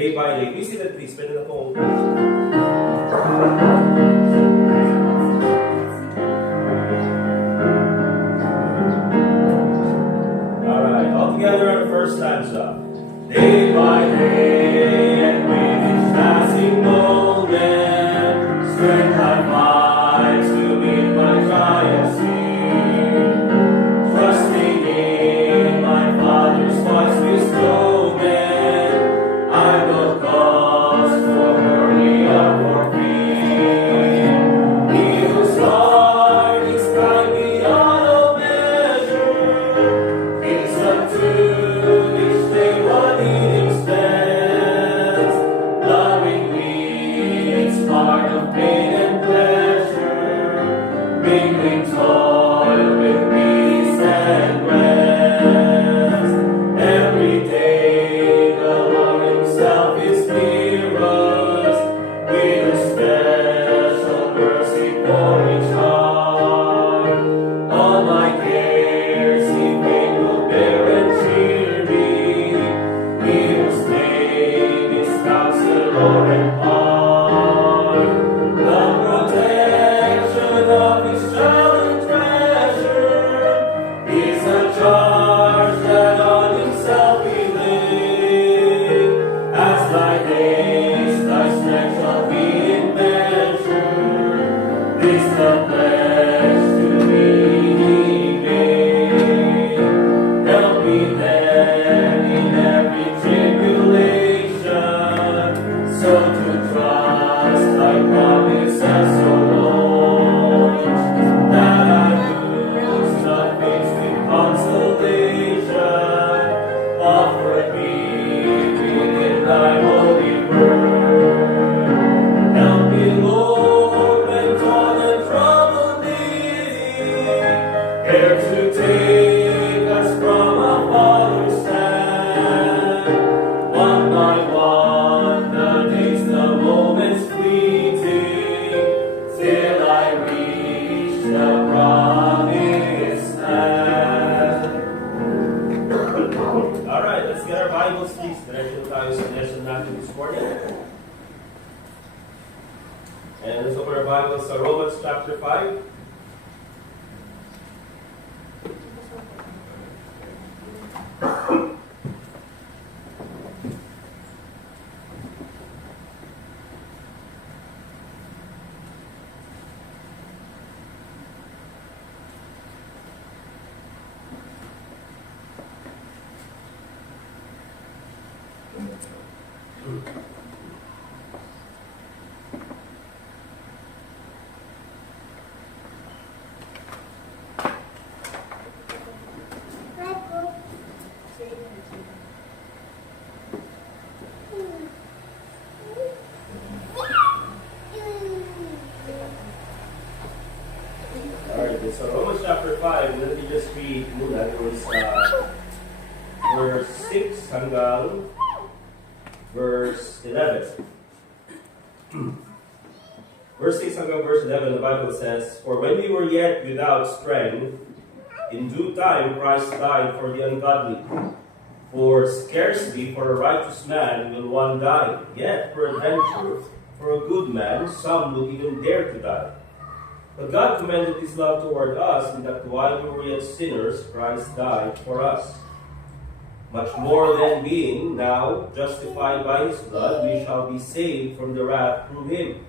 day by day. We see that please. Pwede na pong... Alright, all together on the first stanza. Day by day, and with each passing moment, strength I find to meet my trials here. Trusting in my Father's wise bestowment, I will cause for worry or for fear. He whose heart is kind beyond all measure, gives unto each day what he expects. Lovingly, it's part of pain and pleasure, mingling toil with peace and rest. Every day the Lord himself is near us, with a special mercy for each heart. All my cares he will bear and cheer me. He whose name is Counselor and Heart. The protection of his child and treasure is a charge that on himself he laid. As thy days, thy strength shall be in measure. This the pledge to me he made. Help me then in every tribulation, so to trust thy promises so long, that I lose not faith with consolation, offered me within thy holy word. Help me, Lord, when torn and troubled needing, care to take us from a father's hand. One by one, the days, the moments fleeting, till I reach the promised land. Alright, let's get our Bibles, please. Diretso tayo sa lesson natin this morning. And let's open our Bibles sa Romans chapter 5. Alright, so Romans chapter 5, let me just read muna. It was verse 6 hanggang verse 11. Verse 6 hanggang verse 11, the Bible says, For when we were yet without strength, in due time Christ died for the ungodly. For scarcely for a righteous man will one die, yet peradventure for a good man some will even dare to die. But God commended his love toward us, in that while we were yet sinners, Christ died for us. Much more than being now justified by his blood, we shall be saved from the wrath through him.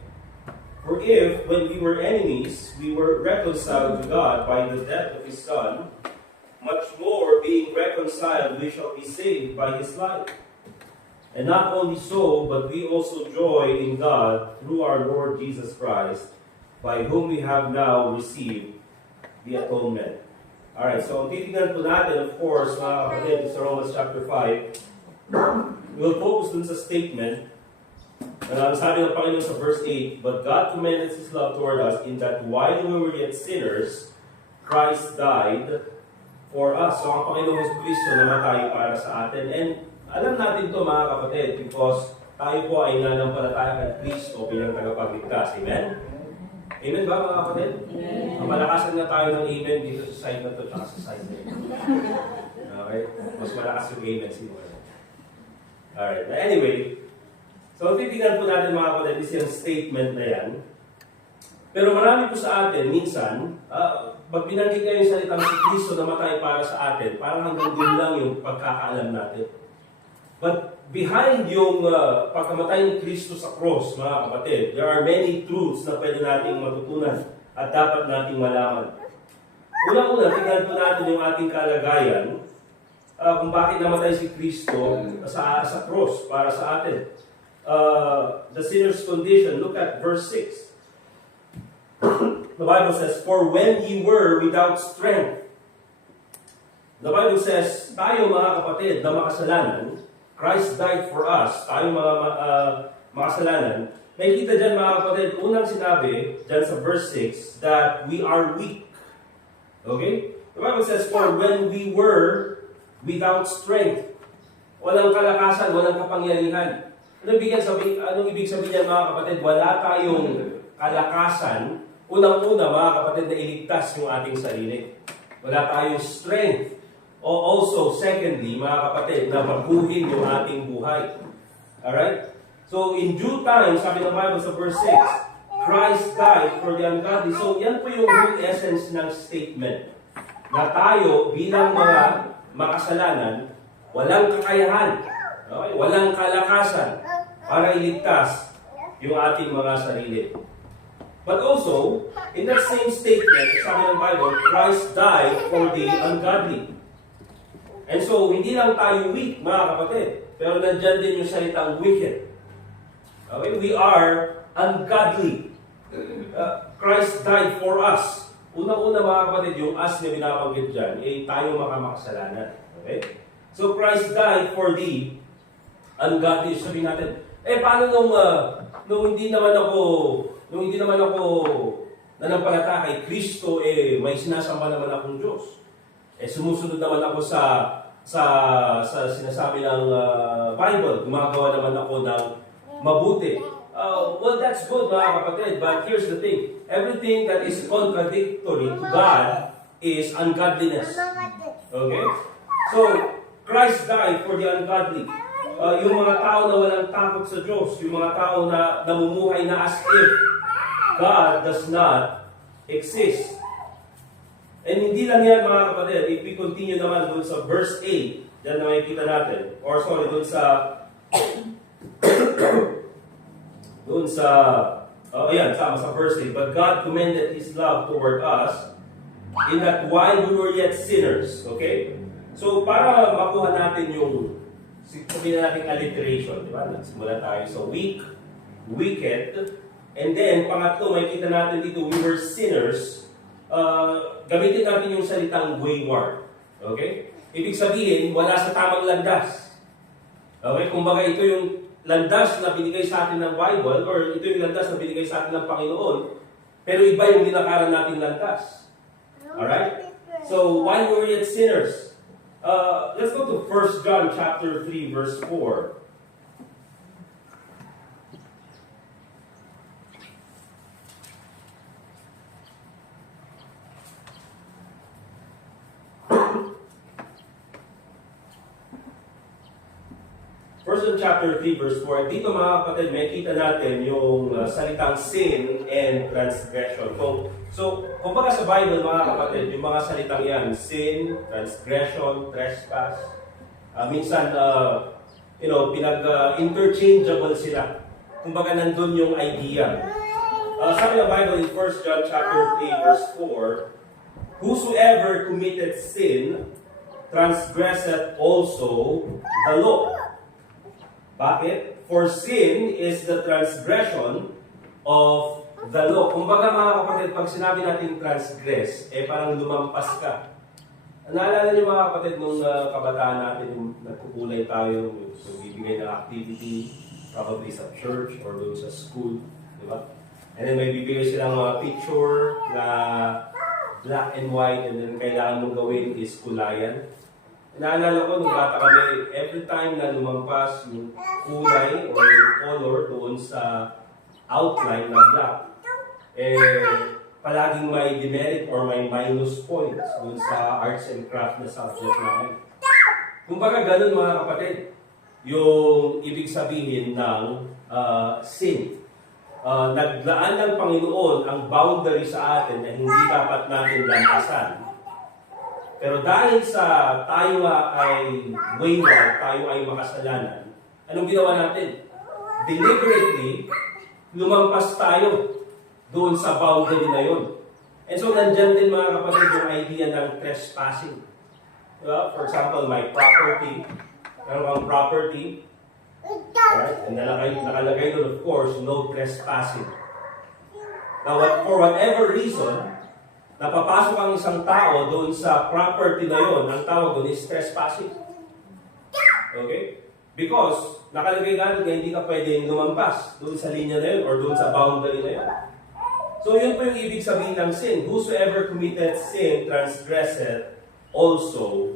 For if, when we were enemies, we were reconciled to God by the death of his Son, much more, being reconciled, we shall be saved by his life. And not only so, but we also joy in God through our Lord Jesus Christ, by whom we have now received the atonement. Alright, so ang titignan po natin, of course, mga kapatid, sa Romans chapter 5, we'll focus dun sa statement na sabi ng Panginoon sa verse 8, But God commended his love toward us, in that while we were yet sinners, Christ died for us. So ang Panginoon Hesus Kristo namatay para sa atin. And alam natin to mga kapatid, because tayo po ay nanampalataya kay Kristo bilang tagapagligtas. Amen? Amen ba mga kapatid? Amen. Malakasan na tayo ng amen dito sa side na to at sa side na ito. Okay? Mas malakas yung amen siguro. Alright. Anyway, So, titignan po natin mga kapatid, is yung statement na yan. Pero marami po sa atin, minsan, pag binanggit kayo yung salitang si Kristo namatay para sa atin, parang hanggang doon lang yung pagkakaalam natin. But behind yung pagkamatay ni Kristo sa cross, mga kapatid, there are many truths na pwede nating matutunan at dapat nating malaman. Una-una, tingnan po natin yung ating kalagayan kung bakit namatay si Kristo sa cross para sa atin. The sinner's condition. Look at verse 6. The Bible says, "For when ye were without strength," the Bible says, tayo mga kapatid na makasalanan, Christ died for us, tayo mga makasalanan. May kita dyan mga kapatid, unang sinabi, dyan sa verse 6, that we are weak. Okay? The Bible says, "For when we were without strength," walang kalakasan, walang kapangyarihan. Anong ibig sabihin niyan mga kapatid? Wala tayong kalakasan. Unang-una mga kapatid na iligtas yung ating sarili. Wala tayong strength. O also, secondly, mga kapatid, na baguhin yung ating buhay. Alright? So, in due time, sabi ng Bible sa verse 6, Christ died for the ungodly. So, yan po yung whole essence ng statement. Na tayo, bilang mga makasalanan, walang kakayahan. Okay? Walang kalakasan para iligtas yung ating mga sarili. But also, in that same statement, sabi ng Bible, Christ died for the ungodly. And so, hindi lang tayo weak, mga kapatid, pero nandyan din yung salitang wicked. Okay? We are ungodly. Christ died for us. Unang-una mga kapatid, yung us na binabanggit dyan, tayo makasalanan. Okay? So, Christ died for the ungodly. Sabihin natin, paano nung hindi naman ako nanampalataya kay Kristo, may sinasamba naman akong Diyos. Sumusunod naman ako sa sinasabi ng Bible. Gumagawa naman ako ng mabuti. Well, that's good mga kapatid, but here's the thing. Everything that is contradictory to God is ungodliness. Okay? So, Christ died for the ungodly. Yung mga tao na walang takot sa Diyos, yung mga tao na namumuhay na as if God does not exist. And hindi lang yan mga kapatid, if we continue naman doon sa verse 8, dyan na makikita natin, or sorry, doon sa sama sa verse 8, "But God commended His love toward us, in that while we were yet sinners," okay? So, para makuha natin yung, sabihin natin alliteration, di ba? Nagsimula tayo sa weak, wicked, and then, pangatlo, makikita natin dito, we were sinners. Gamitin natin yung salitang wayward. Okay? Ibig sabihin, wala sa tamang landas. Okay? Kumbaga, ito yung landas na binigay sa atin ng Bible, or ito yung landas na binigay sa atin ng Panginoon, pero iba yung dinakaran nating landas. Alright? So, while we were yet sinners, let's go to 1 John chapter 3, verse 4. First John chapter 3 verse 4, dito mga kapatid, may kita natin yung salitang sin and transgression. So, kumbaga sa Bible mga kapatid, yung mga salitang yan, sin, transgression, trespass, minsan, pinag-interchangeable sila. Kumbaga nandun yung idea. Sabi ng Bible in 1 John chapter 3 verse 4, "Whosoever committed sin, transgresseth also the law." Bakit? For sin is the transgression of the law. Kumbaga mga kapatid, pag sinabi natin transgress, parang lumampas ka. Naalala niyo mga kapatid, nung kabataan natin, yung nagkukulay tayo, yung bibigay ng activity, probably sa church or doon sa school, di ba? And then may bibigay silang mga picture na black and white, and then kailangan mong gawin is kulayan. Naalala ko, nung bata kami, every time na lumampas yung kulay or yung color doon sa outline na black, palaging may demerit or may minus points doon sa arts and craft na subject namin. Kumbaga ganun mga kapatid, yung ibig sabihin ng sin. Naglaan ng Panginoon ang boundary sa atin na hindi dapat natin lampasan. Pero dahil sa tayo ay wayward, tayo ay makasalanan, anong ginawa natin? Deliberately, lumampas tayo doon sa boundary na yun. And so, nandyan din mga kapatid yung idea ng trespassing. Diba? For example, my property. Meron kang property. Right? And nakalagay doon, of course, no trespassing. Now, for whatever reason, napapasok ang isang tao doon sa property na yon, ang tawag doon is trespassing. Okay? Because, nakalagay nga doon na hindi ka pwedeng lumampas doon sa linya na yun or doon sa boundary na yun. So, yun po yung ibig sabihin ng sin. Whosoever committed sin transgresseth also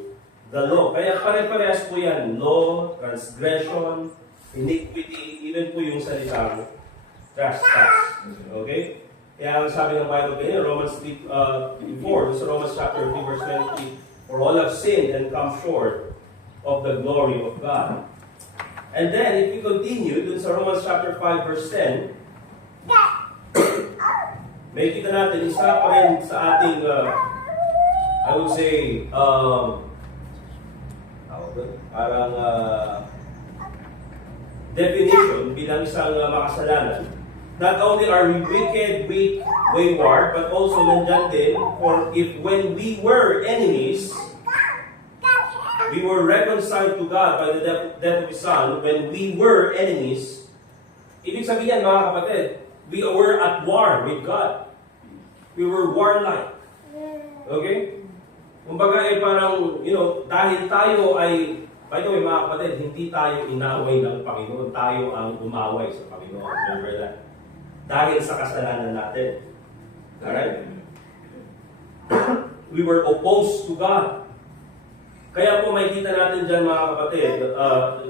the law. Kaya pare-parehas po yan. Law, transgression, iniquity, even po yung salitang trespass. Okay? Kaya ang sabi ng Bible kanina, Romans 3:4, sa Romans chapter 3 verse 20, for all have sinned and come short of the glory of God. And then, if we continue, dun sa Romans chapter 5 verse 10, may kita natin, isa pa rin sa ating, I would say, parang definition bilang isang makasalanan. Not only are we wicked, weak, wayward, but also nandyan din, for if when we were enemies, we were reconciled to God by the death of His Son. When we were enemies, ibig sabihin yan mga kapatid, we were at war with God. We were warlike. Okay? Kumbaga ay parang, dahil tayo ay, by the way mga kapatid, hindi tayo inaway ng Panginoon, tayo ang umaway sa Panginoon. Remember that? Dahil sa kasalanan natin. Alright? We were opposed to God. Kaya po makikita natin dyan mga kapatid,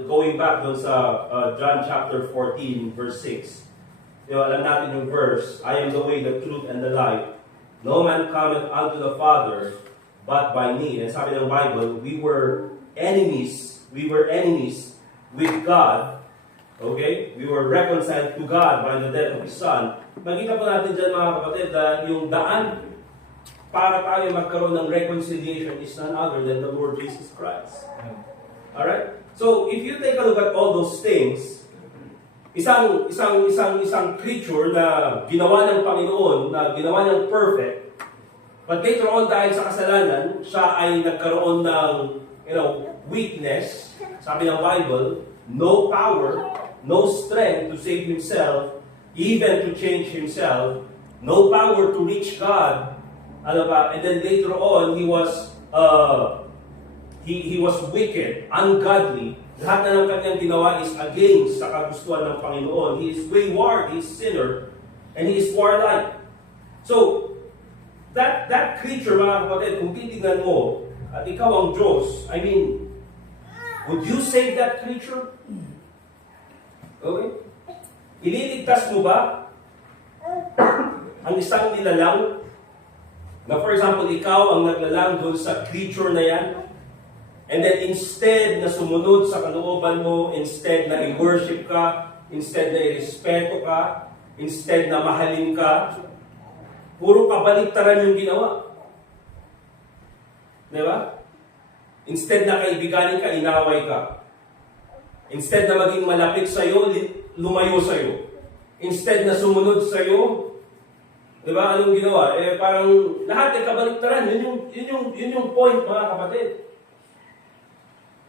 going back doon sa John chapter 14 verse 6. Alam natin yung verse, I am the way, the truth, and the life. No man cometh unto the Father but by me. And sabi ng Bible, we were enemies with God. Okay? We were reconciled to God by the death of His Son. Makita po natin dyan mga kapatid na yung daan para tayo magkaroon ng reconciliation is none other than the Lord Jesus Christ. Alright? So, if you take a look at all those things, isang creature na ginawa ng Panginoon, na ginawa ng perfect, but later on dahil sa kasalanan, siya ay nagkaroon ng, weakness. Sabi ng Bible, no power, no strength to save himself, even to change himself, no power to reach God. And then later on, he was wicked, ungodly. Lahat na ng kanyang ginawa is against sa kagustuhan ng Panginoon. He is wayward, he is sinner, and he is warlike. So, that creature, mga kapatid, kung titignan mo, at ikaw ang Diyos, would you save that creature? Okay? Ililigtas mo ba ang isang nilalang? Na for example, ikaw ang naglalang doon sa creature na yan, and then instead na sumunod sa kalooban mo, instead na i-worship ka, instead na i-respeto ka, instead na mahalin ka, puro kabaliktaran yung ginawa. Diba? Instead na kaibiganin ka, inaway ka. Instead na maging malapit sa'yo, lumayo sa'yo. Instead na sumunod sa'yo, diba? Anong ginawa? Parang lahat ay kabaliktaran. Yun yung point, mga kapatid.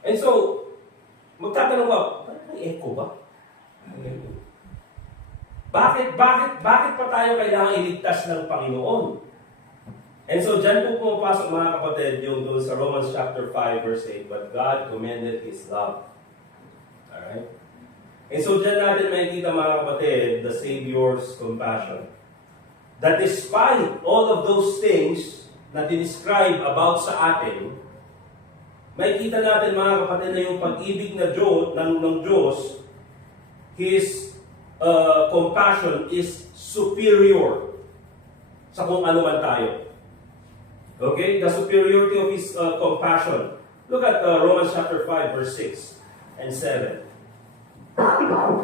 And so, magtatanong ka, parang may echo ba? Bakit pa tayo kailangan iligtas ng Panginoon? And so, dyan po pumapasok mga kapatid yung doon sa Romans chapter 5 verse 8, but God commended His love. Alright? And so, dyan natin makikita mga kapatid, the Savior's compassion. That despite all of those things na dinescribe about sa atin, makikita natin mga kapatid na yung pag-ibig ng Diyos, His compassion is superior sa kung ano man tayo. Okay? The superiority of His compassion. Look at Romans chapter 5 verse 6 and 7.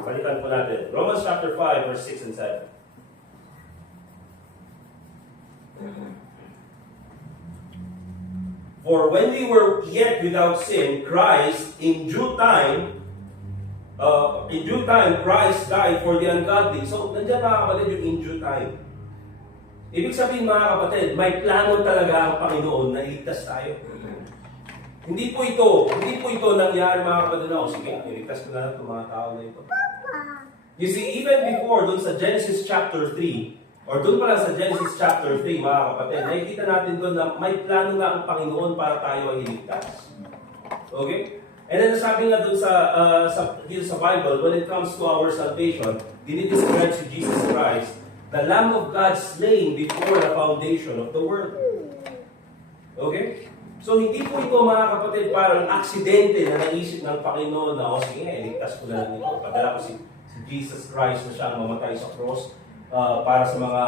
Balikan po natin. Romans chapter 5, verse 6 and 7. For when we were yet without sin, Christ, in due time, Christ died for the ungodly. So, nandiyan mga kapatid yung in due time. Ibig sabihin mga kapatid, may plano talaga ang Panginoon na iligtas tayo. Hindi po ito nangyari mga kapatid na, sige, iligtas ko na lang itong mga tao na ito. You see, even before, dun sa Genesis chapter 3, or dun pala sa Genesis chapter 3, mga kapatid, nakikita natin dun na may plano nga ang Panginoon para tayo ay iligtas. Okay? And then sabi nga dun dito sa Bible, when it comes to our salvation, dinidescribe si Jesus Christ, the Lamb of God slain before the foundation of the world. Okay? So hindi po ito mga kapatid parang aksidente na naisip ng Panginoon na, sige, iligtas ko na lang ito. Padala ko si Jesus Christ na siya ang mamatay sa cross para sa mga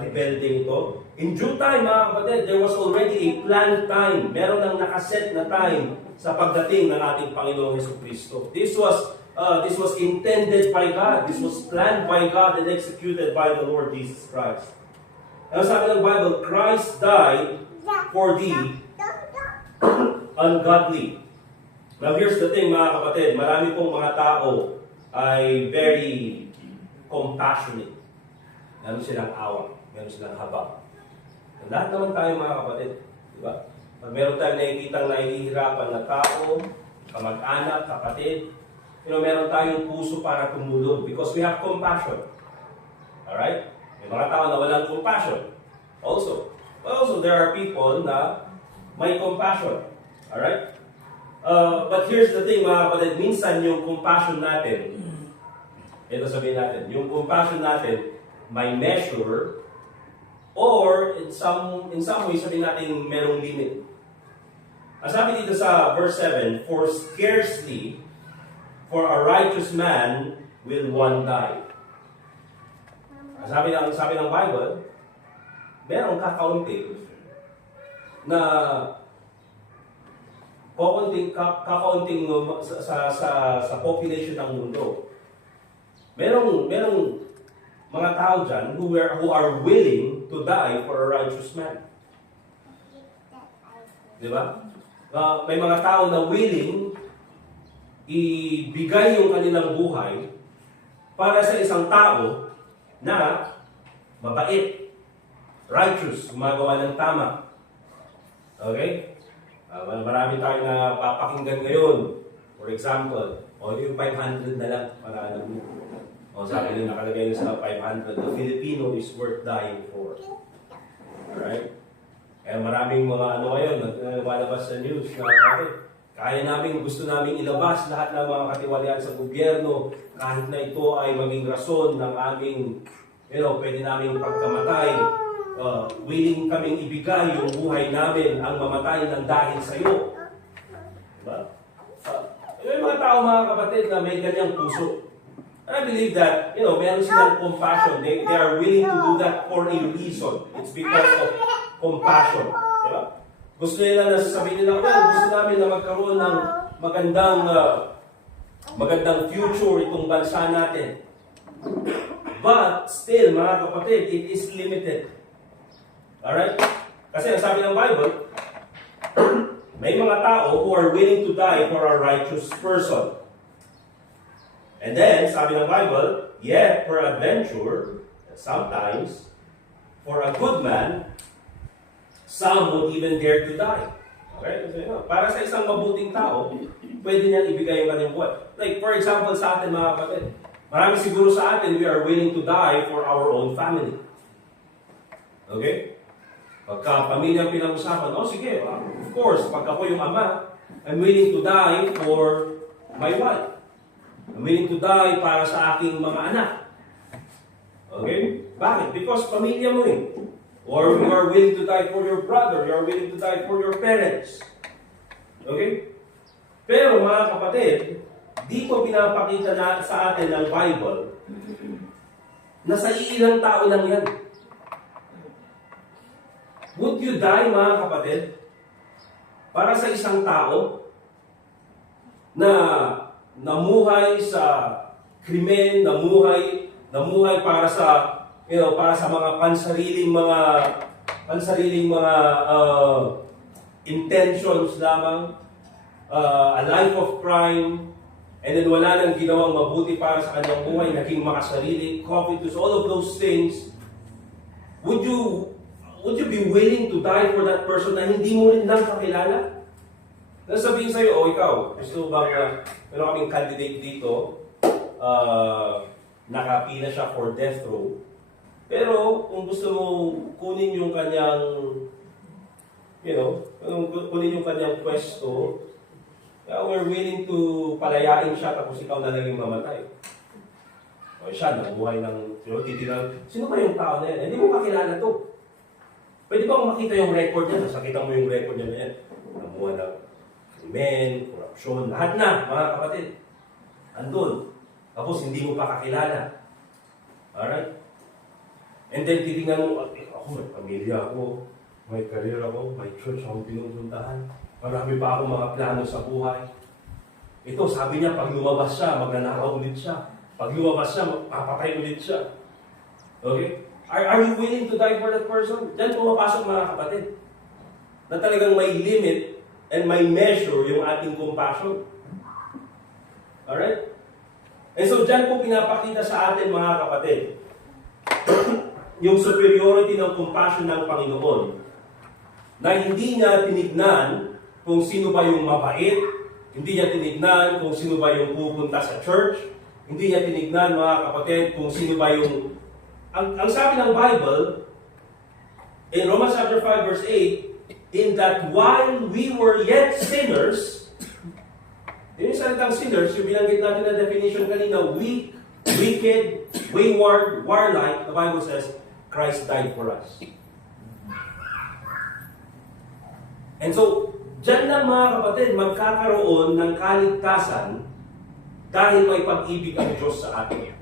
rebelde ito. In due time, mga kapatid, there was already a planned time. Meron nang nakaset na time sa pagdating ng ating Panginoong Jesucristo. This was intended by God. This was planned by God and executed by the Lord Jesus Christ. Ang sabi ng Bible, Christ died for the ungodly. Now here's the thing mga kapatid, marami pong mga tao ay very compassionate. Meron silang awa, meron silang habag. Lahat naman tayo mga kapatid, di ba? Pag meron tayong nakikitang nahihirapan na tao, kamag-anak, kapatid, meron tayong puso para tumulong because we have compassion. Alright? May mga tao na walang compassion. Also, there are people na may compassion. Alright? But here's the thing mga kapatid, minsan yung compassion natin, ito sabihin natin, yung compassion natin may measure or in some way sabihin natin merong limit. Ang sabi dito sa verse 7, for scarcely for a righteous man will one die. Ang sabi ng Bible, merong kakaunti na kakaunting sa population ng mundo. Merong mga tao dyan who are willing to die for a righteous man. Di ba? May mga tao na willing ibigay yung kanilang buhay para sa isang tao na mabait, righteous, gumagawa ng tama. Okay? Marami tayong napapakinggan ngayon. For example, yung 500 na lang para alam mo. Sabi nila nakalagay sa 500, the Filipino is worth dying for. Alright? Kaya maraming mga ngayon, lumalabas sa news na kaya namin, gusto namin ilabas lahat ng mga katiwalian sa gobyerno kahit na ito ay maging rason ng aming, pwede namin pagkamatay. Willing kaming ibigay yung buhay namin ang mamatay ng dahil sa iyo. Diba? May mga tao mga kapatid na may ganyang puso. And I believe that, meron silang compassion. They are willing to do that for a reason. It's because of compassion. Diba? Gusto nila na sasabihin nila, gusto namin na magkaroon ng magandang future itong bansa natin. But still, mga kapatid, it is limited. Alright? Kasi ang sabi ng Bible, may mga tao who are willing to die for a righteous person. And then, sabi ng Bible, yet peradventure, sometimes, for a good man, some would even dare to die. Okay? Kasi, para sa isang mabuting tao, pwede niyang ibigay yung kanyang buhay. Like, for example, sa atin mga kapatid, marami siguro sa atin, we are willing to die for our own family. Okay? Pagka pamilya pinag-usapan, sige, of course, pag ako yung ama, I'm willing to die for my wife. I'm willing to die para sa aking mga anak. Okay? Bakit? Because pamilya mo eh. Or you are willing to die for your brother, you are willing to die for your parents. Okay? Pero mga kapatid, dito pinapakita na sa atin ng Bible na sa ilang tao lang yan. Would you die, mga kapatid, para sa isang tao na namuhay sa krimen, namuhay para sa para sa mga pansariling mga intentions lamang, a life of crime, and then wala nang ginawang mabuti para sa kanyang buhay, naging makasarili, covetous, all of those things. Would you be willing to die for that person na hindi mo rin lang kakilala? Nasabihin sa'yo, ikaw, gusto bang, meron kaming candidate dito, nakapila siya for death row. Pero kung gusto mo kunin yung kanyang, kunin yung kanyang pwesto, we're willing to palayain siya tapos ikaw na lang yung mamatay. O siya, nabuhay ng, titinan, sino ba yung tao na yan? Hindi mo makilala to. Pwede bang makita yung record niya? Nakita mo yung record niya na yan. Namuha ng krimen, korupsyon, lahat na, mga kapatid. Andun. Tapos hindi mo pa kakilala. Alright? And then titingnan mo, ako may pamilya ako, may career ako, may church akong pinupuntahan. Marami pa akong mga plano sa buhay. Ito, sabi niya, pag lumabas siya, magnanakaw ulit siya. Pag lumabas siya, magpapatay ulit siya. Okay? Are you willing to die for that person? Diyan pumapasok mga kapatid. Na talagang may limit and may measure yung ating compassion. Alright? And so diyan po pinapakita sa atin mga kapatid yung superiority ng compassion ng Panginoon na hindi niya tinignan kung sino ba yung mabait, hindi niya tinignan kung sino ba yung pupunta sa church, hindi niya tinignan mga kapatid kung sino ba yung ang sabi ng Bible in Romans chapter 5 verse 8, in that while we were yet sinners, yung salitang sinners, yung binanggit natin na definition kanina, weak, wicked, wayward, warlike, the Bible says, Christ died for us. And so, dyan lang mga kapatid, magkakaroon ng kaligtasan dahil may pag-ibig ang Diyos sa atin.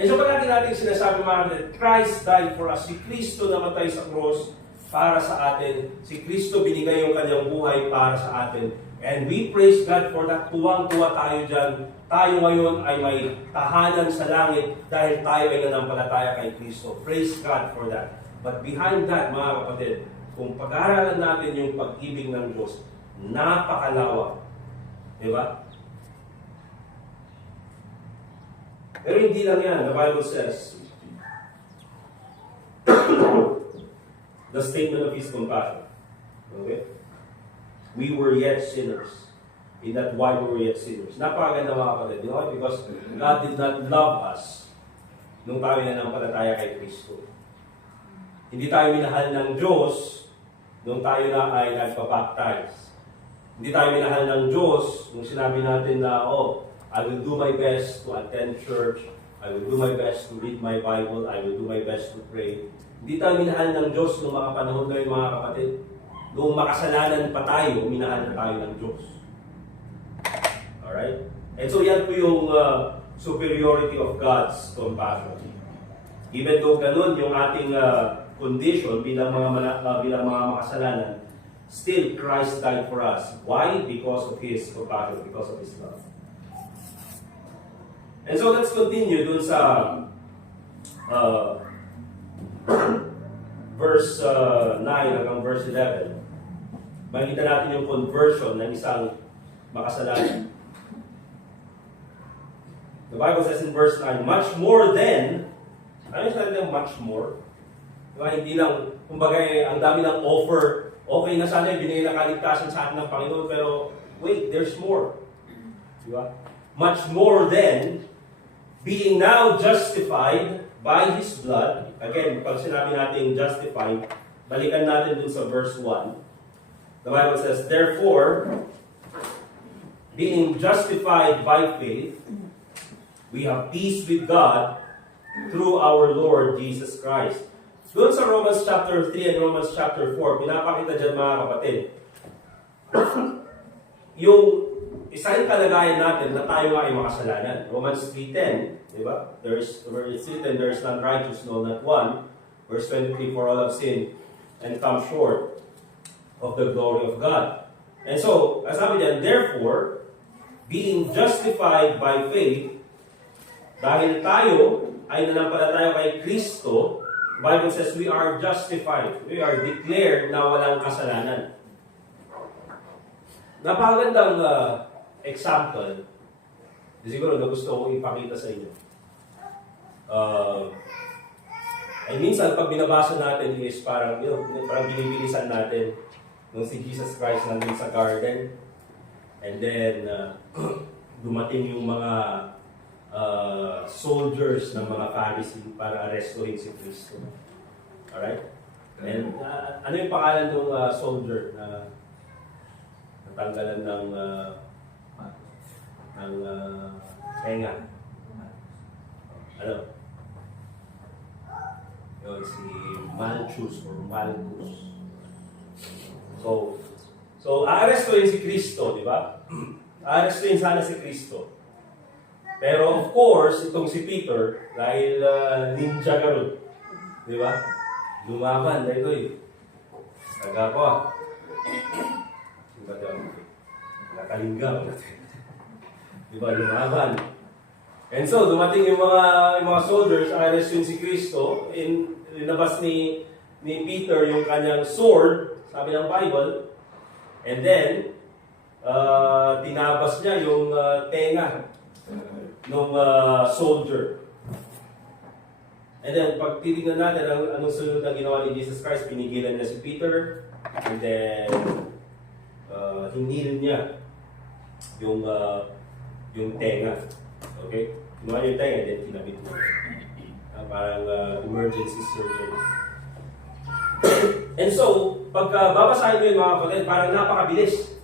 And so, palagi natin sinasabi mga kapatid, Christ died for us. Si Kristo namatay sa cross para sa atin. Si Kristo binigay yung kanyang buhay para sa atin. And we praise God for that. Tuwang-tuwa tayo dyan. Tayo ngayon ay may tahanan sa langit dahil tayo ay nanampalataya kay Kristo. Praise God for that. But behind that, mga kapatid, kung pag-aaralan natin yung pag-ibig ng Diyos, napakalawak. Diba? Pero hindi lang yan. The Bible says, the statement of His compassion. Okay? We were yet sinners. In that while we were yet sinners. Napakaganda mga kapatid. You know, because God did not love us nung tayo na nampalataya kay Kristo. Hindi tayo minahal ng Diyos nung tayo na ay nagpa-baptize. Hindi tayo minahal ng Diyos nung sinabi natin na, I will do my best to attend church. I will do my best to read my Bible. I will do my best to pray. Hindi tayo minahal ng Diyos nung mga panahon ngayon mga kapatid. Noong makasalanan pa tayo, minahal na tayo ng Diyos. Alright? And so yan po yung superiority of God's compassion. Even though ganun yung ating condition bilang mga makasalanan, still Christ died for us. Why? Because of His compassion, because of His love. And so let's continue dun sa verse 9 hanggang verse 11. Makikita natin yung conversion ng isang makasalanan. The Bible says in verse 9, much more than, ano yung sabi ng much more? Diba, hindi lang, kumbaga ang dami ng offer, okay na sana yung binigay na kaligtasan sa atin ng Panginoon, pero wait, there's more. Diba? Much more than, being now justified by His blood. Again, pag sinabi natin justified, balikan natin dun sa verse 1. The Bible says, therefore, being justified by faith, we have peace with God through our Lord Jesus Christ. Doon sa Romans chapter 3 and Romans chapter 4, pinapakita dyan mga kapatid, yung isang kalagayan natin na tayo nga ay makasalanan. Romans 3:10, di ba? There's written, there is none righteous, no, not one. Verse 23, for all have sinned and come short of the glory of God. And so, as sabi diyan, therefore, being justified by faith, Dahil tayo ay nanampalataya kay Kristo, the Bible says we are justified. We are declared na walang kasalanan. Napakagandang example. Siguro na gusto kong ipakita sa inyo. Ay minsan pag binabasa natin is parang, parang binibilisan natin nung si Jesus Christ nandun sa garden. And then, dumating yung mga soldiers ng mga Pharisee para arrestuhin si Kristo. Alright? And ano yung pangalan ng soldier na natanggalan ng tenga? Ano? Yun, si Malchus or Malchus. So aarestuhin si Kristo, di ba? Aarestuhin sana si Kristo. Pero of course, itong si Peter, dahil ninja ka ron, di ba? Lumaban, dahil ko taga ko di ba daw? Nakalingga. Di ba, lumaban. And so, dumating yung mga soldiers, arrestuhin si Kristo, linabas ni Peter yung kanyang sword, sabi ng Bible, and then, tinabas niya yung tenga ng soldier. And then, pag titignan natin anong sunod na ginawa ni Jesus Christ, pinigilan niya si Peter, and then, hinil niya yung tenga. Okay? Ginawa niya yung tenga, then kinabit niya. Parang emergency surgery. And so, pag babasahin mo yun mga kapatid, parang napakabilis.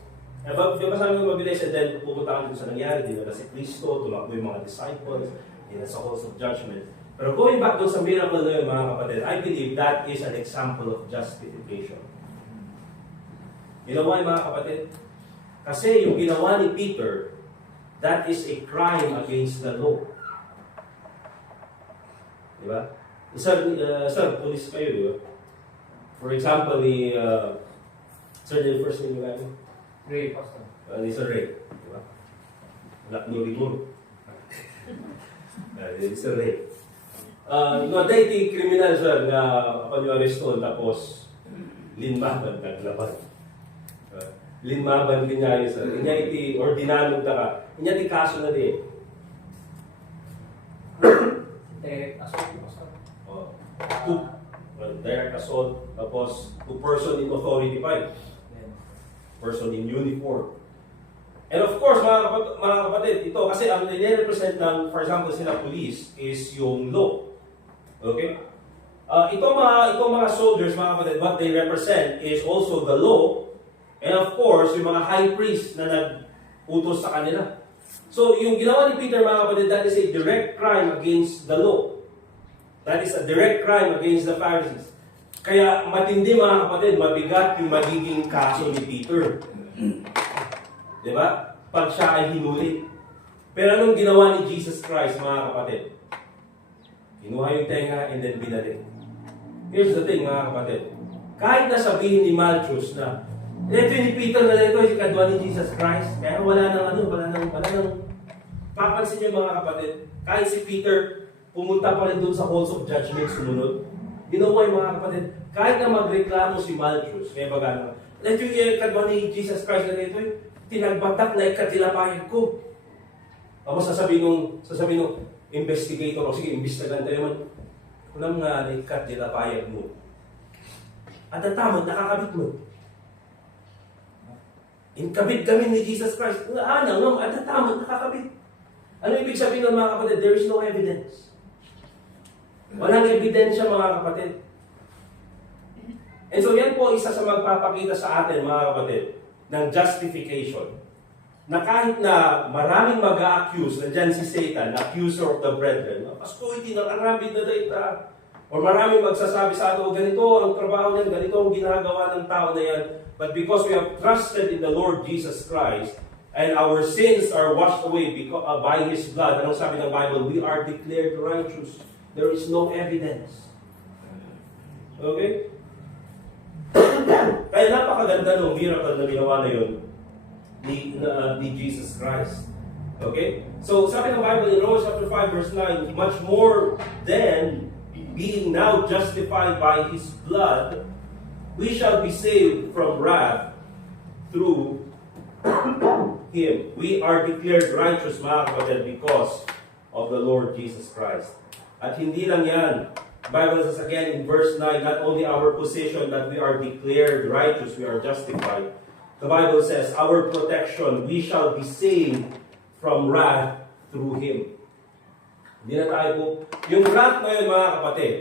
Babasahin mo yung mabilis, and then pupunta kang sa nangyari. Dinala si Kristo, tumakbo yung mga disciples, dinala sa halls of judgment. Pero going back doon sa miracle na yun mga kapatid, I believe that is an example of justification. You know why mga kapatid? Kasi yung ginawa ni Peter, that is a crime against the law. Diba? Sir, police kayo, diba? For example, sir, yung first name yung Ray, Pastor. Ni Sir Ray. Diba? Anak ni Rigor. Ni Sir Ray. Dahil di kriminal, sir, na kapag yung arreston, tapos linmaban, naglaban. Linmaban din niya yun, sir. Inya iti, or dinanong ka. Inya iti kaso na din. Direct assault, Pastor. Direct assault, tapos to person in authority pa. Person in uniform. And of course, mga kapatid, ito, kasi ang nire-represent ng, for example, sila police, is yung law. Okay? Itong mga soldiers, mga kapatid, what they represent is also the law, and of course, yung mga high priest na nag-utos sa kanila. So, yung ginawa ni Peter, mga kapatid, that is a direct crime against the law. That is a direct crime against the Pharisees. Kaya matindi mga kapatid, mabigat yung magiging kaso ni Peter. Diba? Pag siya ay hinuli. Pero anong ginawa ni Jesus Christ mga kapatid? Kinuha yung tenga and then binalik. Here's the thing mga kapatid. Kahit na sabihin ni Malchus na ito ni Peter na ito yung kadwa ni Jesus Christ, kaya wala nang papansin niyo mga kapatid. Kahit si Peter pumunta pa rin doon sa halls of judgment sumunod. You know why mga kapatid? Kahit na magreklamo si Malchus, kaya baga na, ito yung kadwa ni Jesus Christ na ito yung tinagbatak na ikatilapayan ko. Tapos sasabihin nung investigator, o sige, imbestigahan tayo man, kunang nga na ikatilapayan mo. At ang tamad, nakakabit mo. Inkabit kami ni Jesus Christ. At ang tamad, nakakabit. Ano ibig sabihin ng mga kapatid? There is no evidence. Walang ebidensya mga kapatid. And so yan po isa sa magpapakita sa atin mga kapatid ng justification. Na kahit na maraming mag-a-accuse, nandyan si Satan, accuser of the brethren, Pasko, hindi nakarabid na data. Or maraming magsasabi sa ato, ganito ang trabaho niyan, ganito ang ginagawa ng tao na yan. But because we have trusted in the Lord Jesus Christ, and our sins are washed away by His blood, anong sabi ng Bible? We are declared righteous. There is no evidence. Okay? Kaya napakaganda ng miracle na ginawa na yun ni Jesus Christ. Okay? So, sabi ng Bible in Romans chapter 5 verse 9, much more than being now justified by His blood, we shall be saved from wrath through Him. We are declared righteous, mga kapatid, because of the Lord Jesus Christ. At hindi lang yan. Bible says again in verse 9, not only our position that we are declared righteous, we are justified. The Bible says, our protection, we shall be saved from wrath through Him. Hindi na tayo po. Yung wrath ngayon, mga kapatid,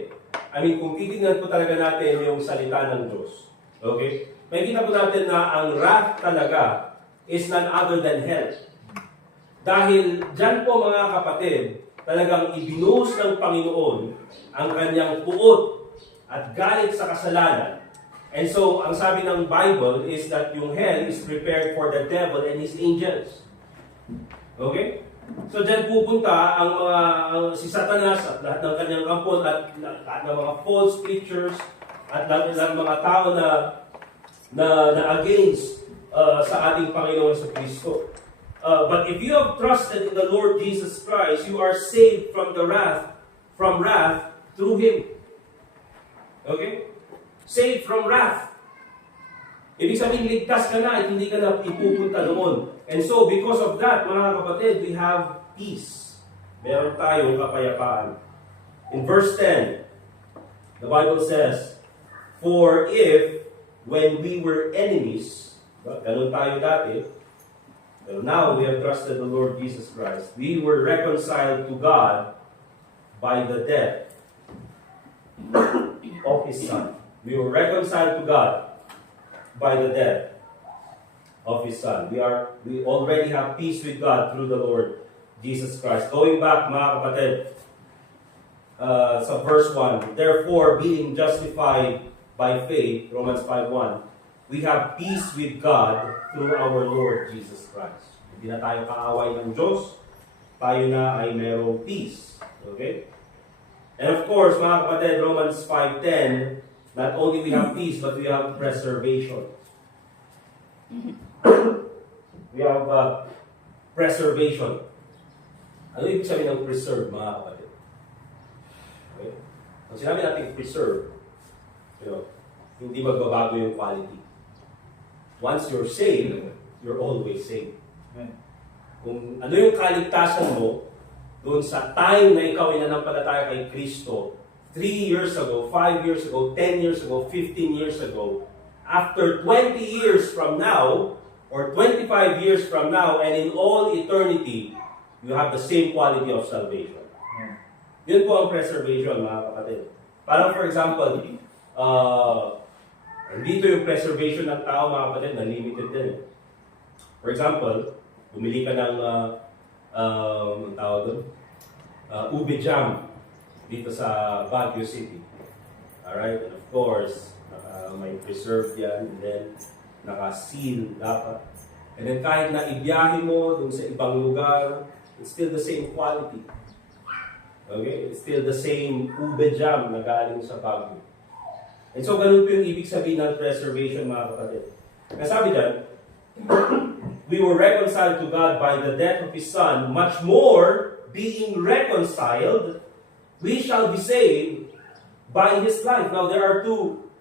kung titignan po talaga natin yung salita ng Diyos, okay? Makikita po natin na ang wrath talaga is none other than hell. Dahil dyan po, mga kapatid, talagang ibinuhos ng Panginoon ang kanyang puot at galit sa kasalanan. And so, ang sabi ng Bible is that yung hell is prepared for the devil and his angels. Okay? So, dyan pupunta si Satanas at lahat ng kanyang kampon at lahat ng mga false preachers at lahat ng mga tao na against sa ating Panginoon sa Kristo. But if you have trusted in the Lord Jesus Christ, you are saved from wrath through Him. Okay? Saved from wrath. Ibig sabihin, ligtas ka na at hindi ka na ipupunta doon. And so, because of that, mga kapatid, we have peace. Meron tayong kapayapaan. In verse 10, the Bible says, for if, when we were enemies, ganun tayo dati, but now we have trusted the Lord Jesus Christ, we were reconciled to God by the death of His Son. We were reconciled to God by the death of His Son. We already have peace with God through the Lord Jesus Christ. Going back, mga kapatid, sa verse 1, therefore, being justified by faith, Romans 5:1, we have peace with God through our Lord Jesus Christ. Hindi na tayo kaaway ng Diyos, tayo na ay merong peace. Okay? And of course, mga kapatid, Romans 5:10, not only we have peace, but we have preservation. We have preservation. Ano ibig sabihin ng preserve, mga kapatid? Okay? Kung sinabi natin preserve, hindi magbabago yung quality. Once you're saved, you're always saved. Kung ano yung kaligtasan mo, doon sa time na ikaw ay nanampalataya kay Kristo, 3 years ago, 5 years ago, 10 years ago, 15 years ago, after 20 years from now, or 25 years from now, and in all eternity, you have the same quality of salvation. Yun po ang preservation, mga kapatid. Parang for example, dito yung preservation ng tao, mga kapatid, na limited din. For example, bumili ka ng ube jam dito sa Baguio City. Alright? And of course, may preserved yan, and then naka-seal dapat. And then kahit na ibiyahe mo dun sa ibang lugar, it's still the same quality. Okay? It's still the same ube jam na galing sa Baguio. And so, ganun po yung ibig sabihin ng preservation, mga kapatid. Kasabi dyan, we were reconciled to God by the death of His Son, much more, being reconciled, we shall be saved by His life. Now, there are two,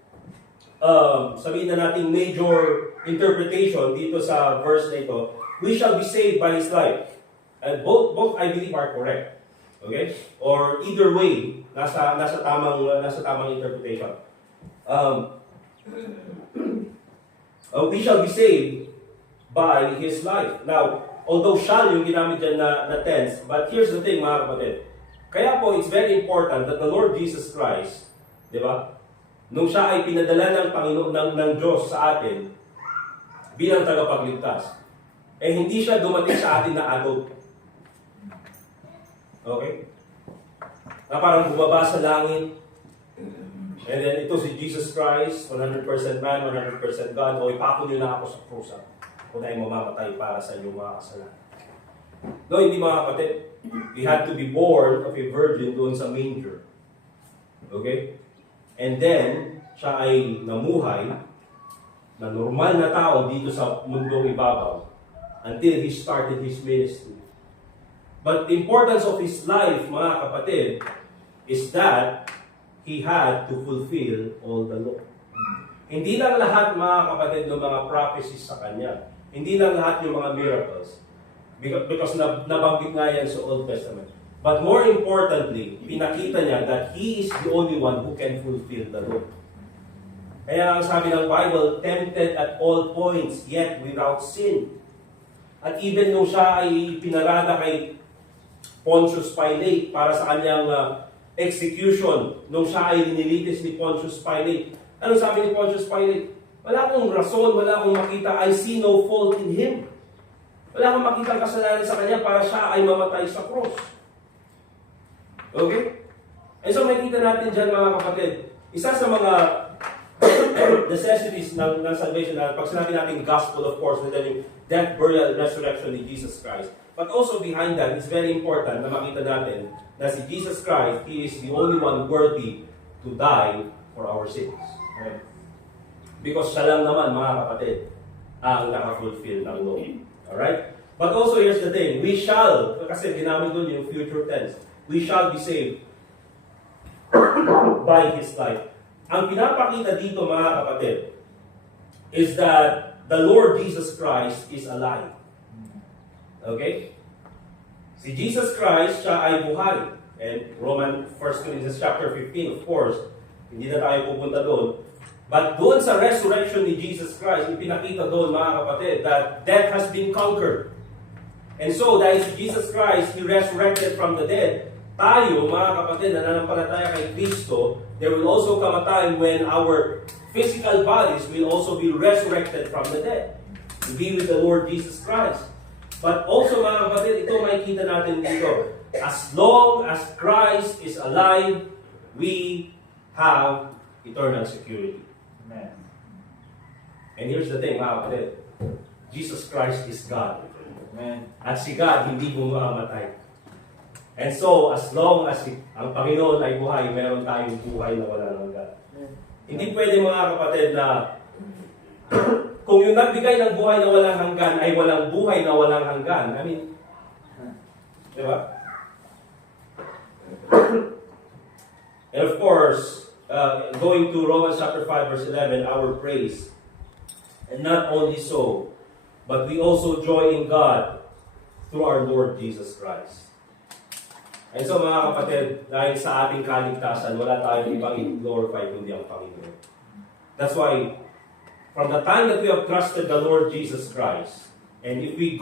sabihin na natin major interpretation dito sa verse na ito. We shall be saved by His life. And both I believe are correct. Okay? Or either way, nasa tamang interpretation. We shall be saved by His life. Now, although shall yung ginamit dyan na tense, but here's the thing, mga kapatid. Kaya po, it's very important that the Lord Jesus Christ, di ba? Nung siya ay pinadala ng Panginoon ng Diyos sa atin bilang tagapagligtas, hindi siya dumating sa atin na adult. Okay? Na parang bumaba sa langit, and then ito si Jesus Christ, 100% man, 100% God, o ipako niyo na ako sa krusa. Kung na mamamatay para sa inyong mga kasalanan. No, hindi, mga kapatid. He had to be born of a virgin doon sa manger. Okay? And then, siya ay namuhay na normal na tao dito sa mundong ibabaw until He started His ministry. But the importance of his life, mga kapatid, is that he had to fulfill all the law. Hindi lang lahat, mga kapatid, ng mga prophecies sa kanya. Hindi lang lahat yung mga miracles. Because nabanggit nga yan sa Old Testament. But more importantly, pinakita niya that he is the only one who can fulfill the law. Kaya ang sabi ng Bible, tempted at all points, yet without sin. At even nung siya ay pinarada kay Pontius Pilate para sa kanyang execution, nung siya ay nilitis ni Pontius Pilate, ano sabi ni Pontius Pilate? Wala akong rason, wala akong makita, I see no fault in him. Wala akong makita kasalanan sa kanya para siya ay mamatay sa cross. Okay? And so makikita natin dyan, mga kapatid, isa sa mga necessities ng salvation na pag sinabi natin gospel, of course, na yung death, burial, resurrection ni Jesus Christ. But also behind that, it's very important na makita natin na si Jesus Christ, He is the only one worthy to die for our sins. Okay? Because siya lang naman, mga kapatid, ang naka-fulfill ng law. Alright? But also, here's the thing, we shall, kasi ginamit doon yung future tense, we shall be saved by His life. Ang pinapakita dito, mga kapatid, is that the Lord Jesus Christ is alive. Okay? Si Jesus Christ, siya ay buhay. And 1 Corinthians chapter 15, of course, hindi na tayo pupunta doon. But doon sa resurrection ni Jesus Christ, ipinakita doon, mga kapatid, that death has been conquered. And so, dahil si Jesus Christ, He resurrected from the dead, tayo, mga kapatid, na nanampalataya kay Kristo, there will also come a time when our physical bodies will also be resurrected from the dead to be with the Lord Jesus Christ. But also, mga kapatid, ito makikita natin dito. As long as Christ is alive, we have eternal security. Amen. And here's the thing, mga kapatid. Jesus Christ is God. Amen. At si God, hindi bumamatay. And so, as long as ang Panginoon ay buhay, meron tayong buhay na wala hanggan. Hindi pwede, mga kapatid, na kung yung nagbigay ng buhay na walang hanggan ay walang buhay na walang hanggan. I mean, di ba? And of course, going to Romans chapter 5 verse 11, our praise. And not only so, but we also joy in God through our Lord Jesus Christ. And so, mga kapatid, dahil sa ating kaligtasan, wala tayong ibang i-glorify kundi ang Panginoon. That's why, from the time that we have trusted the Lord Jesus Christ, and if we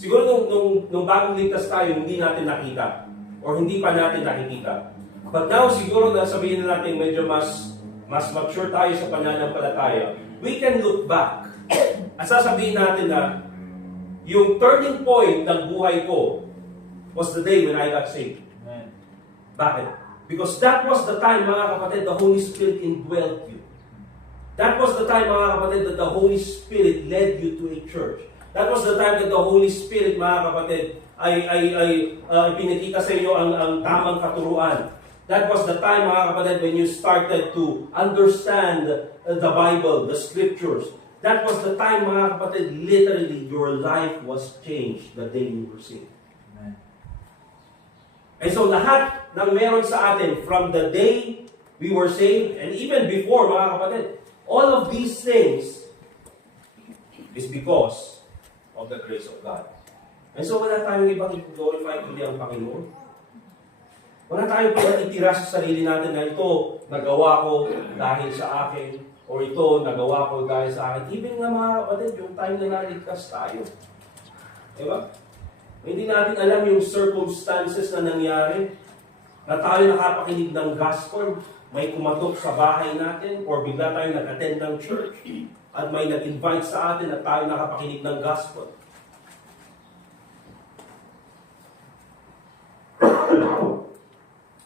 siguro nung bagong ligtas tayo, hindi natin nakita, or hindi pa natin nakikita. But now, siguro na sabihin na natin medyo mas mature tayo sa pananampalataya, we can look back at sasabihin natin na yung turning point ng buhay ko was the day when I got saved. Amen. Bakit? Because that was the time, mga kapatid, the Holy Spirit indwelt you. That was the time, mga kapatid, that the Holy Spirit led you to a church. That was the time that the Holy Spirit, mga kapatid, ay pinakita sa inyo ang tamang katuruan. That was the time, mga kapatid, when you started to understand the Bible, the Scriptures. That was the time, mga kapatid, literally your life was changed the day you were saved. Amen. And so lahat ng meron sa atin from the day we were saved and even before, mga kapatid, all of these things is because of the grace of God. And so wala tayong ibang i-glorify kundi ang Panginoon. Wala tayong itira sa sarili natin na ito nagawa ko dahil sa akin o ito nagawa ko dahil sa akin. Even nga, mga kapatid, yung time na naligtas tayo. Diba? Hindi natin alam yung circumstances na nangyari, na tayo nakapakinig ng gospel, may kumatok sa bahay natin, or bigla tayo nag-attend ng church, at may nag-invite sa atin at tayo nakapakinig ng gospel.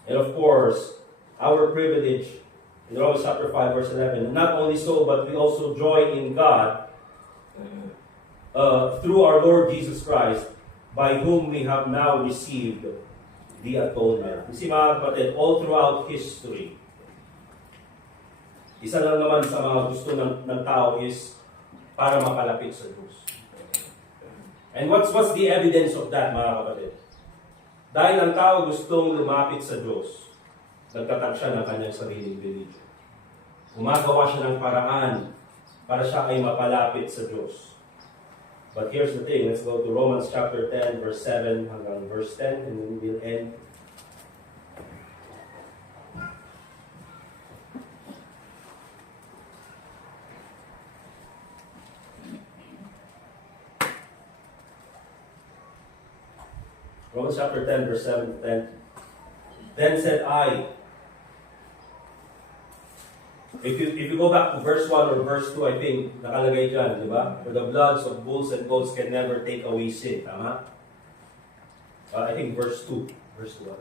And of course, our privilege in Romans chapter 5 verse 11, not only so, but we also joy in God through our Lord Jesus Christ, by whom we have now received the atonement. You see, mga kapatid, all throughout history, isa lang naman sa mga gusto ng tao is para makalapit sa Diyos. And what's the evidence of that, mga kapatid? Dahil ang tao gustong lumapit sa Diyos, nagtatag siya ng kanyang sariling religion. Gumagawa siya ng paraan para siya ay mapalapit sa Diyos. But here's the thing, let's go to Romans chapter 10, verse 7 hanggang verse 10, and then we'll end. Romans chapter 10, verse 7 to 10. Then said I, if you go back to verse 1 or verse 2, I think, nakalagay dyan, di ba? For the bloods of bulls and goats can never take away sin. Tama? I think verse 2. Verse 2.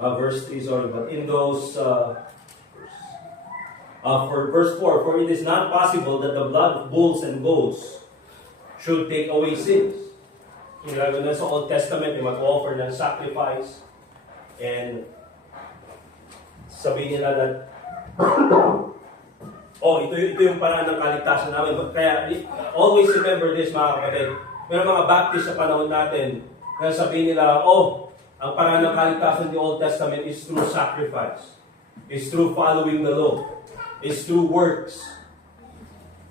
Verse 3, sorry, but in those, for verse 4, for it is not possible that the blood of bulls and goats should take away sins. Yung lalo na sa Old Testament, yung mag-offer ng sacrifice, and sabihin nila that, ito yung paraan ng kaligtasan namin. Kaya, always remember this, mga kapatid. May mga Baptist sa panahon natin, na sabihin nila, ang paraan ng kaligtasan ng Old Testament is through sacrifice. Is through following the law. Is through works.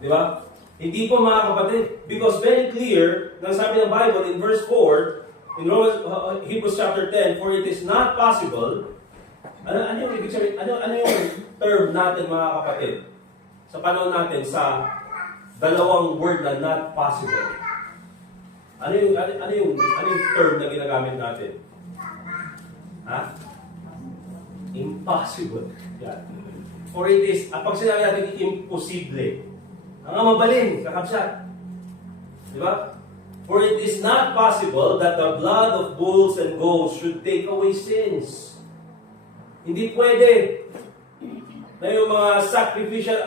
Di ba? Hindi po, mga kapatid. Because very clear, nang sabi ng Bible in verse 4, in Hebrews chapter 10, for it is not possible. Ano yung ibig sabihin? Ano yung term natin, mga kapatid? Sa panahon natin, sa dalawang word na not possible. Ano yung term na ginagamit natin? Impossible. Yan. For it is, pag sinabi natin imposible, ang mabalin, kakabsat. Di ba? For it is not possible that the blood of bulls and goats should take away sins. Hindi pwede na yung mga sacrificial,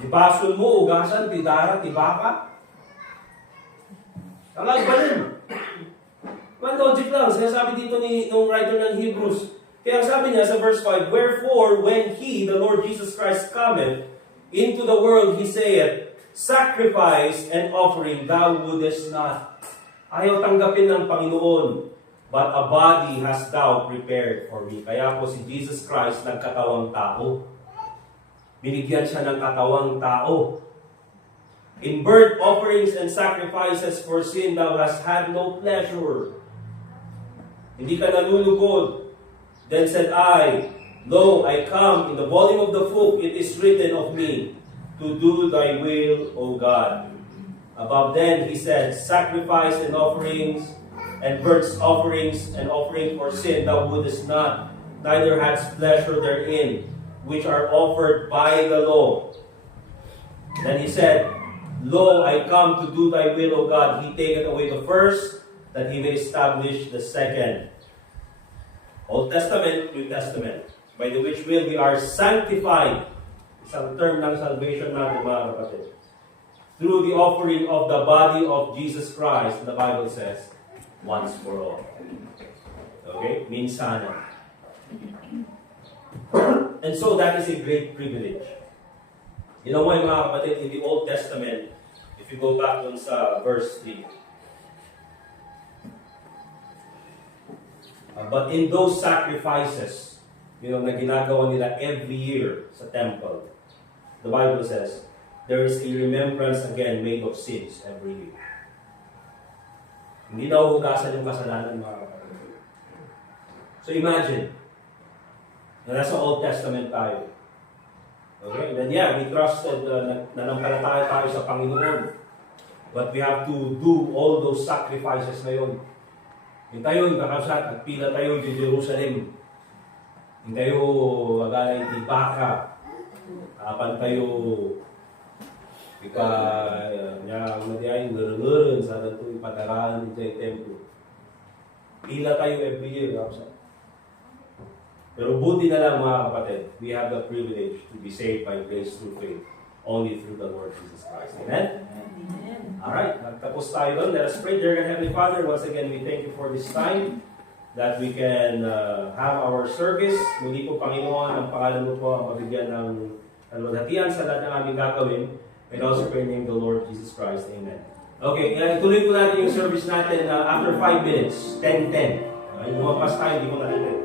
dibason mo, ugasan, tidara, tibaka. Ang agbalin. One logic lang, sinasabi dito nung writer ng Hebrews. Kaya sabi niya sa verse 5, wherefore, when He, the Lord Jesus Christ, cometh into the world, He saith, sacrifice and offering thou wouldest not. Ayaw tanggapin ng Panginoon, but a body hast thou prepared for me. Kaya po si Jesus Christ nagkatawang tao. Binigyan siya ng katawang tao. In burnt offerings and sacrifices for sin thou hast had no pleasure. Hindi ka nalulugod. Then said I, lo, I come, in the volume of the book it is written of me, to do thy will, O God. Above then he said, sacrifice and offerings, and burnt offerings and offering for sin thou wouldest not, neither hadst pleasure therein, which are offered by the law. Then he said, lo, I come to do thy will, O God. He taketh away the first, that he may establish the second. Old Testament, New Testament, by the which will we are sanctified. Isang term ng salvation natin, mga kapatid. Through the offering of the body of Jesus Christ, the Bible says, once for all. Okay? Minsana. And so that is a great privilege. You know why, mga kapatid, in the Old Testament, if you go back dun sa verse 3, but in those sacrifices, na ginagawa nila every year sa temple, the Bible says, there is a remembrance again made of sins every year. Hindi na huhugasan yung kasalanan, mga kapatid. So imagine, na nasa Old Testament tayo. Okay? And then we trusted, nanampalataya tayo sa Panginoon. But we have to do all those sacrifices na yun. Yung tayo, kakasat, at pila tayo di Jerusalem. Yung tayo, agalay di baka. Apan tayo, madiay, nurun sa dato ipadaraan sa templo. Pila tayo every year, kakasat. Pero buti na lang, mga kapatid, we have the privilege to be saved by grace through faith, only through the Lord Jesus Christ. Amen? Amen. Alright, Tapos tayo doon. Let us pray. Dear God, Heavenly Father, once again, we thank you for this time that we can have our service. Muli po, Panginoon, ang pangalan mo po ang mabigyan ng kalwalhatian sa lahat ng aming gagawin. And also pray in the name of the Lord Jesus Christ. Amen. Okay, tuloy po natin yung service natin after 5 minutes, 10:10. Lumampas tayo, hindi ko natin.